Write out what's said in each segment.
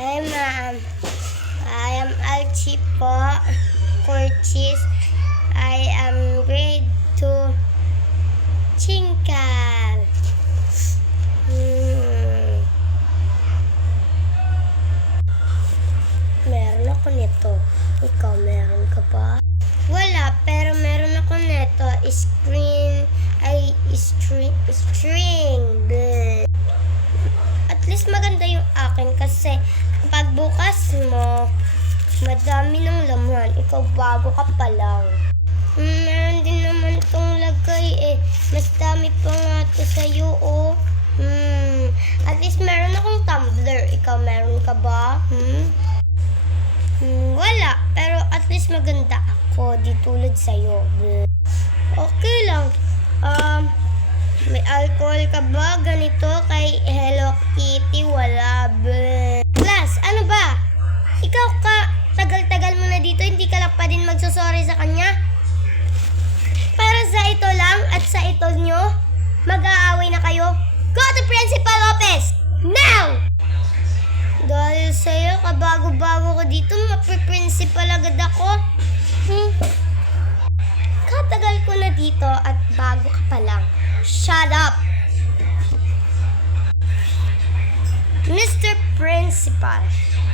Hi, ma'am. I am Alchi po, Curtis. I am grade 2, Chinkal. Meron ako nito. Ikaw, meron ka ba? Wala, pero meron ako nito. String. Bleh. At least maganda yung akin kasi pag bukas mo, madami ng laman. Ikaw bago ka pa lang. Meron din naman itong lagay eh. Mas dami pa nga ito sa'yo oh. At least meron akong tumbler. Ikaw meron ka ba? Wala. Pero at least maganda ako. Di tulad sa'yo. Okay lang. May alcohol ka ba? Ganito kay Hello Kitty? Wala. Class, ano ba? Ikaw ka, tagal-tagal mo na dito, hindi ka lang pa din magsusorry sa kanya? Para sa ito lang at sa ito nyo, mag-aaway na kayo? Go to Principal Lopez! Now! Dahil sa'yo, kabago-bago ko dito, mapiprincipal agad ako. Katagal ko na dito at bago ka pa lang. Shut up! Mr. Principal,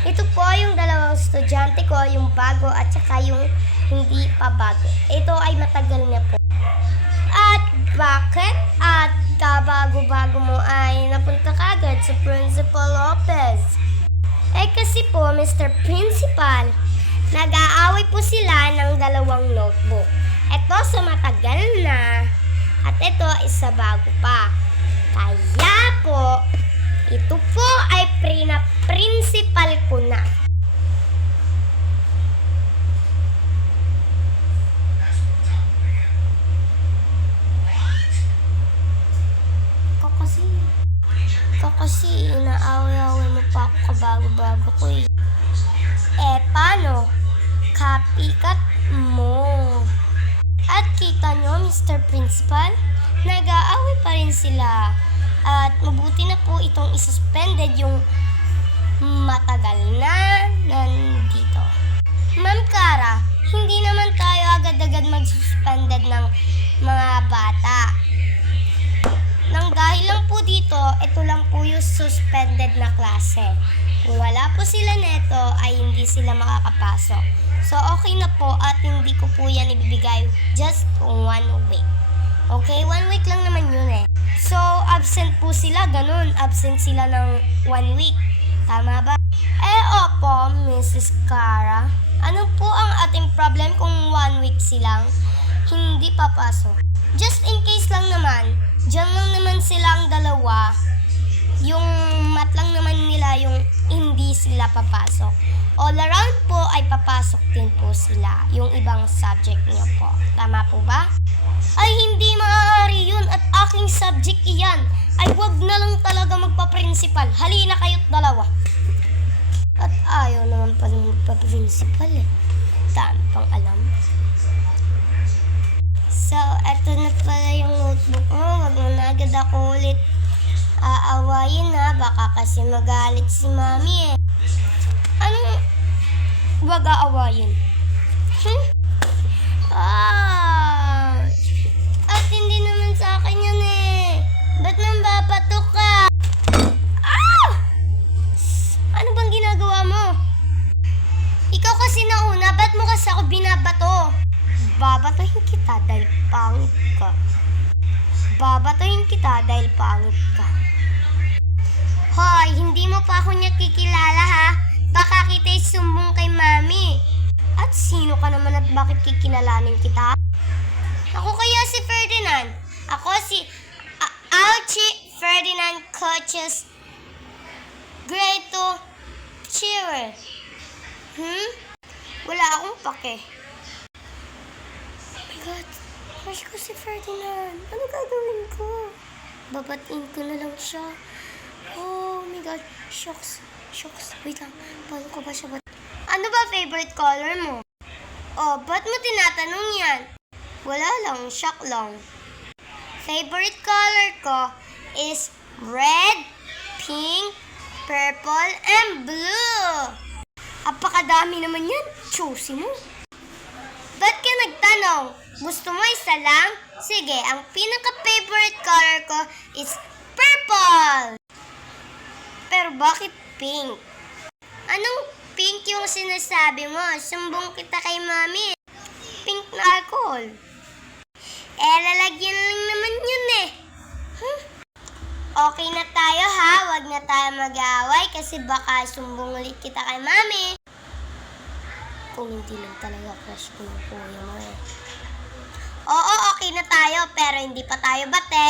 ito po yung dalawang estudyante ko, yung bago at saka yung hindi pa bago. Ito ay matagal na po. At bakit? At kabago-bago mo ay napunta kagad sa Principal Lopez? Eh kasi po, Mr. Principal, nag-aaway po sila ng dalawang notebook. Ito sa matagal na at ito isa bago pa. Kaya po, ito po ay principal ko na. Kasi inaaway-away mo pa ako kabago-bago ko eh. Eh, paano? Copycat mo. At kita nyo, Mr. Principal, nag-aaway pa rin sila. At mabuti na po itong isuspended yung matagal na nandito. Ma'am Cara, hindi naman tayo agad-agad mag-suspended ng mga bata. Nang dahil lang po dito, ito lang po yung suspended na klase. Kung wala po sila neto, ay hindi sila makakapasok. So, okay na po at hindi ko po yan ibibigay just 1 week. Okay, 1 week lang naman yun eh. So, absent po sila, ganun. Absent sila ng 1 week. Tama ba? Eh, opo, Mrs. Cara. Ano po ang ating problem kung 1 week silang hindi papasok? Just in case lang naman, dyan lang naman silang dalawa. Yung mat lang naman nila yung hindi sila papasok. All around po ay papasok din po sila. Yung ibang subject niyo po. Tama po ba? Ay hindi maaari yun at aking subject iyan. Ay wag na lang talaga magpa-principal. Halina kayo't dalawa. At ayaw naman palang magpa-principal eh. Dami pang alam. So, eto na pala yung notebook mo. Wag mo na agad ako ulit aawayin ha. Baka kasi magalit si mami eh. Anong wag aawayin? At hindi naman sa akin yun eh. Ba't nang babato ka? Ano bang ginagawa mo? Ikaw kasi nauna, ba't mo kasi ako binabato? Babatuhin kita dahil pangit ka. Babatuhin kita dahil pangit ka. Hoy, hindi mo pa ako niya kikilala ha? Baka kita'y sumbong kay mami. At sino ka naman at bakit kikilalanin kita? Ako kaya si Ferdinand. Ako si Alchi Ferdinand Coaches Grade 2 Cheerer. Wala akong pake. God, crush ko si Ferdinand. Ano gagawin ko? Babatiin ko na lang siya. Oh my God. Shocks. Wait lang. Paano ko ba siya Ano ba favorite color mo? Oh, ba't mo tinatanong yan? Wala lang. Shock lang. Favorite color ko is red, pink, purple, and blue. Apakadami naman yan. Choosy mo. Ba't ka nagtanong? Gusto mo isa lang? Sige, ang pinaka-favorite color ko is purple. Pero bakit pink? Anong pink yung sinasabi mo? Sumbong kita kay mami. Pink na alcohol. Lalagyan lang naman yun eh. Okay na tayo ha. Huwag na tayo mag-aaway kasi baka sumbong ulit kita kay mami. Kung hindi lang talaga crush ko yung kuya mo eh. Oo, okay na tayo pero hindi pa tayo bate.